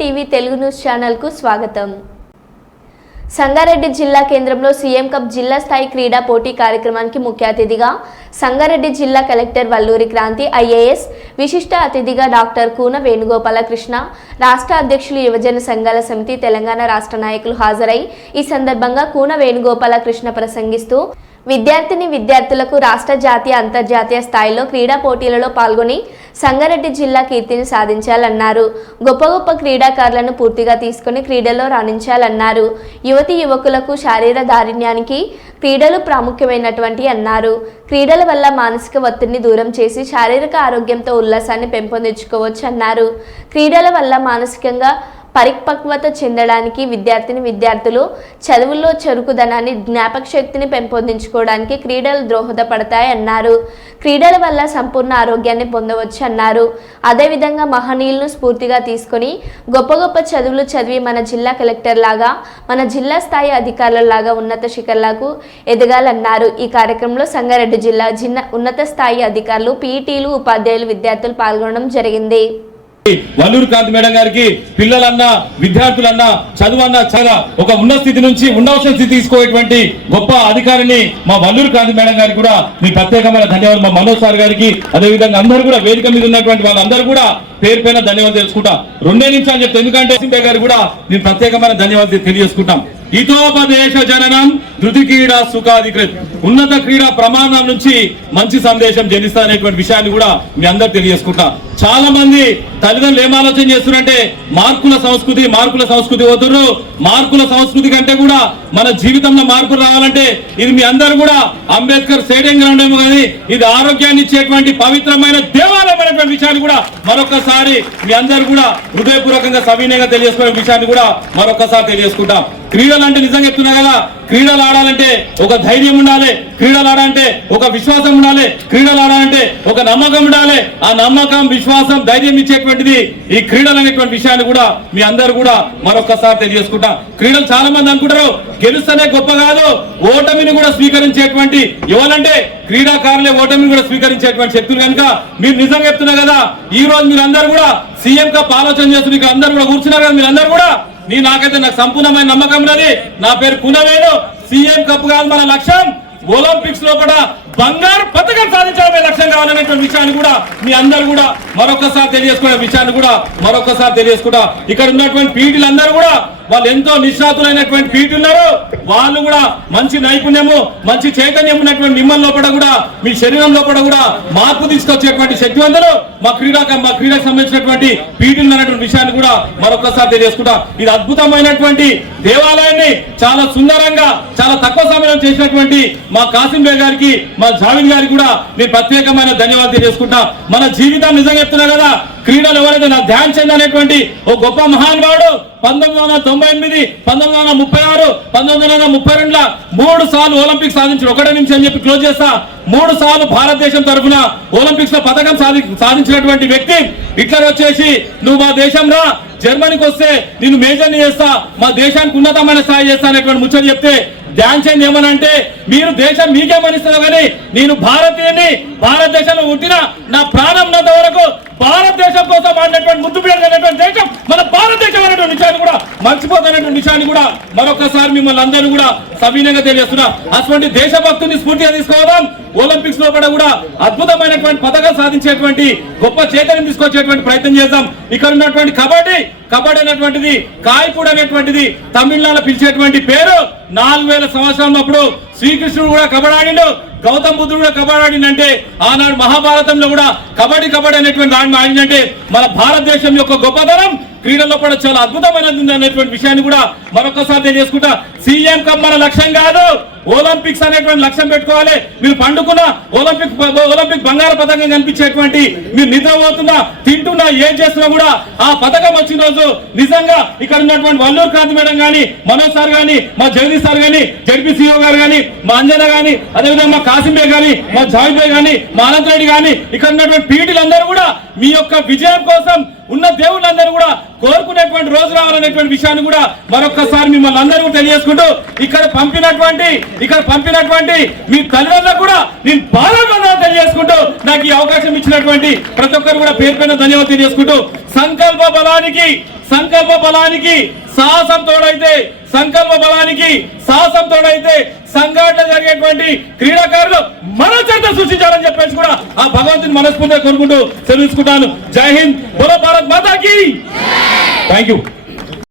TV Telugu news ఛానల్కు స్వాగతం. సంగారెడ్డి జిల్లా కేంద్రంలో సీఎం కప్ జిల్లా స్థాయి క్రీడా పోటీ కార్యక్రమానికి ముఖ్య అతిథిగా సంగారెడ్డి జిల్లా కలెక్టర్ వల్లూరి క్రాంతి ఐఏఎస్ విశిష్ట అతిథిగా డాక్టర్ కూన వేణుగోపాల కృష్ణ రాష్ట్ర అధ్యక్షులు యువజన సంఘాల సమితి తెలంగాణ రాష్ట్ర నాయకులు హాజరై ఈ సందర్భంగా కూన వేణుగోపాల కృష్ణ ప్రసంగిస్తూ విద్యార్థిని విద్యార్థులకు రాష్ట్ర జాతీయ అంతర్జాతీయ స్థాయిలో క్రీడా పోటీలలో పాల్గొని సంగారెడ్డి జిల్లా కీర్తిని సాధించాలన్నారు. గొప్ప గొప్ప క్రీడాకారులను పూర్తిగా తీసుకుని క్రీడల్లో రాణించాలన్నారు. యువతి యువకులకు శారీర దారిణ్యానికి క్రీడలు ప్రాముఖ్యమైనటువంటి అన్నారు. క్రీడల వల్ల మానసిక ఒత్తిడిని దూరం చేసి శారీరక ఆరోగ్యంతో ఉల్లాసాన్ని పెంపొందించుకోవచ్చు అన్నారు క్రీడల వల్ల మానసికంగా పరిపక్వత చెందడానికి విద్యార్థిని విద్యార్థులు చదువుల్లో చురుకుదనాన్ని జ్ఞాపక శక్తిని పెంపొందించుకోవడానికి క్రీడలు దోహదపడతాయన్నారు క్రీడల వల్ల సంపూర్ణ ఆరోగ్యాన్ని పొందవచ్చు అన్నారు. అదేవిధంగా మహనీయులను స్ఫూర్తిగా తీసుకొని గొప్ప గొప్ప చదువులు చదివి మన జిల్లా కలెక్టర్ లాగా మన జిల్లా స్థాయి అధికారులలాగా ఉన్నత శిఖర్లకు ఎదగాలన్నారు. ఈ కార్యక్రమంలో సంగారెడ్డి జిల్లా జిన్న ఉన్నత స్థాయి అధికారులు పీఈటీలు ఉపాధ్యాయులు విద్యార్థులు పాల్గొనడం జరిగింది. వల్లూరు కాంతి మేడం గారికి పిల్లలన్నా విద్యార్థులన్నా చదువన్నా చాలా ఒక ఉన్న స్థితి నుంచి ఉండవలసిన స్థితి తీసుకోవేటువంటి గొప్ప అధికారిని మా వల్లూరు కాంతి మేడం గారికి కూడా మీ ప్రత్యేకమైన ధన్యవాదాలు. మా మనోజ్ సార్ గారికి అదే విధంగా అందరూ కూడా వేదిక మీద ఉన్నటువంటి వాళ్ళందరూ కూడా పేరు పైన ధన్యవాదాలు తెలుసుకుంటా. రెండే నిమిషాలు అని చెప్తే ఎందుకంటే సింపే గారు కూడా నేను ప్రత్యేకమైన ధన్యవాదాలు తెలియజేసుకుంటాం. హితోపదేశ జననం ధృతి క్రీడా సుఖాధికృత్ ఉన్నత క్రీడా ప్రమాణం నుంచి మంచి సందేశం జనిస్తా అనేటువంటి విషయాన్ని కూడా మీ అందరు తెలియజేసుకుంటా. చాలా మంది తల్లిదండ్రులు ఏం ఆలోచన చేస్తున్నారంటే మార్కుల సంస్కృతి మార్కుల సంస్కృతి పోతున్నారు మార్కుల సంస్కృతి కంటే కూడా మన జీవితంలో మార్పులు రావాలంటే ఇది మీ అందరూ కూడా అంబేద్కర్ స్టేడియం గ్రౌండ్ ఏమో కానీ ఇది ఆరోగ్యాన్ని ఇచ్చేటువంటి పవిత్రమైన దేవాలయమైనటువంటి విషయాన్ని కూడా మరొకసారి మీ అందరు కూడా హృదయపూర్వకంగా సవినయంగా తెలియజేసుకునే విషయాన్ని కూడా మరొకసారి తెలియజేసుకుంటాం. క్రీడలు అంటే నిజంగా చెప్తున్నా కదా క్రీడలు ఆడాలంటే ఒక ధైర్యం ఉండాలి క్రీడలు ఆడాలంటే ఒక విశ్వాసం ఉండాలి క్రీడలు ఆడాలంటే ఒక నమ్మకం ఉండాలి. ఆ నమ్మకం విశ్వాసం ధైర్యం ఇచ్చేటువంటిది ఈ క్రీడలు అనేటువంటి విషయాన్ని కూడా మీ అందరు కూడా మరొకసారి తెలియజేసుకుంటాం. క్రీడలు చాలా మంది అనుకుంటారు గెలుస్తనే గొప్ప కాదు ఓటమిని కూడా స్వీకరించేటువంటి ఎవరంటే క్రీడాకారులే ఓటమిని కూడా స్వీకరించేటువంటి శక్తులు కనుక మీరు నిజంగా చెప్తున్నా కదా ఈ రోజు మీరు అందరు కూడా సీఎం కప్ ఆలోచన చేస్తున్న అందరు కూడా కూర్చున్నారు కదా మీరు కూడా? నీ నాకైతే నాకు సంపూర్ణమైన నమ్మకం ఉన్నది. నా పేరు కునవేను సీఎం కప్ కాదు మన లక్ష్యం. ఒలింపిక్స్లో కూడా బంగారు పథకం సాధించడమే లక్ష్యం కావాలనేటువంటి విషయాన్ని కూడా మీ అందరూ కూడా మరొకసారి తెలియజేసుకునే విషయాన్ని కూడా మరొకసారి తెలియజేసుకుంటా. ఇక్కడ ఉన్నటువంటి పీటీలు అందరూ కూడా వాళ్ళు ఎంతో నిష్ణాతులైనటువంటి పీటీ ఉన్నారు వాళ్ళు కూడా మంచి నైపుణ్యము మంచి చైతన్యం ఉన్నటువంటి మిమ్మల్ని లోపల కూడా మీ శరీరం లోపల కూడా మార్పు తీసుకొచ్చేటువంటి శక్తివంతులు మా క్రీడా మా క్రీడకు సంబంధించినటువంటి పీటీలు ఉన్నటువంటి విషయాన్ని కూడా మరొకసారి తెలియజేసుకుంటా. ఇది అద్భుతమైనటువంటి దేవాలయాన్ని చాలా సుందరంగా చాలా తక్కువ సమయంలో చేసినటువంటి మా కాసిం బే గారికి మా జావిన్ గారికి కూడా నేను ప్రత్యేకమైన ధన్యవాదాలు తెలియజేసుకుంటా. మన జీవితం నిజంగా చెప్తున్నా కదా క్రీడలు ఎవరైతే నా ధ్యాన్ చంద్ అనేటువంటి ఓ గొప్ప మహానుభావుడు పంతొమ్మిది వందల తొంభై ఎనిమిది పంతొమ్మిది వందల ముప్పై ఆరు పంతొమ్మిది వందల ముప్పై రెండులో మూడు సార్లు ఒలింపిక్స్ సాధించారు ఒకటే నిమిషం అని చెప్పి క్లోజ్ చేస్తా. మూడు సార్లు భారతదేశం తరఫున ఒలింపిక్స్లో పథకం సాధి సాధించినటువంటి వ్యక్తి హిట్లర్ వచ్చేసి నువ్వు మా దేశం రా జర్మనీకి వస్తే నేను మేజర్ని చేస్తా మా దేశానికి ఉన్నతమైన స్థాయి చేస్తా అనేటువంటి ముచ్చట చెప్తే ధ్యాన్ చంద్ ఏమనంటే మీరు దేశం మీకేమనిస్తుందో కానీ నేను భారతీయుని భారతదేశంలో పుట్టిన నా ప్రాణం ఉన్నంత వరకు భారతదేశం కోసం ఆడినటువంటి ముద్దు పేరు దేశం మన భారతదేశం అనేటువంటి విషయాన్ని విషయాన్ని కూడా మరొకసారి మిమ్మల్ని అందరూ కూడా సవీనంగా తెలియజేస్తున్నా. అటువంటి దేశభక్తుని స్ఫూర్తిగా తీసుకోవడం ఒలింపిక్స్లో కూడా కూడా అద్భుతమైనటువంటి పథకం సాధించేటువంటి గొప్ప చైతన్యం తీసుకొచ్చేటువంటి ప్రయత్నం చేద్దాం. ఇక్కడ ఉన్నటువంటి కబడ్డీ కబడ్డీ అనేటువంటిది కాయపూడి అనేటువంటిది తమిళనాడులో పిలిచేటువంటి పేరు. నాలుగు వేల సంవత్సరంలో శ్రీకృష్ణుడు కూడా కబడ్డీ ఆడిండు గౌతమ్ బుద్ధుడు కూడా కబడ్డీ ఆనాడు మహాభారతంలో కూడా కబడ్డీ కబడ్డీ అనేటువంటి దాన్ని ఆడిందంటే మన భారతదేశం యొక్క గొప్పతనం క్రీడల్లో కూడా చాలా అద్భుతమైనది అనేటువంటి విషయాన్ని కూడా మరొకసారి తెలియజేసుకుంటా. సీఎం కప్ మన లక్ష్యం కాదు. ఒలింపిక్స్ అనేటువంటి లక్ష్యం పెట్టుకోవాలి. మీరు పండుకున్న ఒలింపిక్ ఒలింపిక్ బంగారు పథకం కనిపించేటువంటి మీరు నిద్రపోతున్నా తింటున్నా ఏం చేస్తున్నా కూడా ఆ పథకం వచ్చిన రోజు నిజంగా ఇక్కడ ఉన్నటువంటి వల్లూరు కాంతి మేడం కానీ మనోజ్ సార్ కానీ మా జగదీష్ సార్ గాని జడ్పీ సీఓ గారు కానీ మా అంజన కానీ అదేవిధంగా మా కాసింబే కానీ మా జాయిబే బే మా అనంత్ రెడ్డి గాని ఇక్కడ ఉన్నటువంటి పీటీలందరూ కూడా మీ యొక్క విజయం కోసం ఉన్న దేవుళ్ళందరూ కూడా కోరుకునేటువంటి రోజు రావాలనేటువంటి విషయాన్ని కూడా మరొకసారి మిమ్మల్ని అందరూ తెలియజేసుకుంటూ ఇక్కడ పంపినటువంటి ఇక్కడ పంపినటువంటి మీ తల్లిదండ్రులకు కూడా నేను బాగా తెలియజేసుకుంటూ నాకు ఈ అవకాశం ఇచ్చినటువంటి ప్రతి ఒక్కరు కూడా పేరు పైన ధన్యవాదాలు తెలియజేసుకుంటూ సంకల్ప బలానికి సంకల్ప బలానికి సాహసం తోడైతే సంకల్ప బలానికి సాహసం తోడైతే సంఘటన జరిగేటువంటి క్రీడాకారులు మరో చరిత్ర సృష్టించాలని చెప్పేసి కూడా ఆ భగవంతుని మనస్ఫూర్తిగా కోరుకుంటూ సెలవుకుంటాను జై హింద్. బోలో భారత్ మాతాకి. Thank you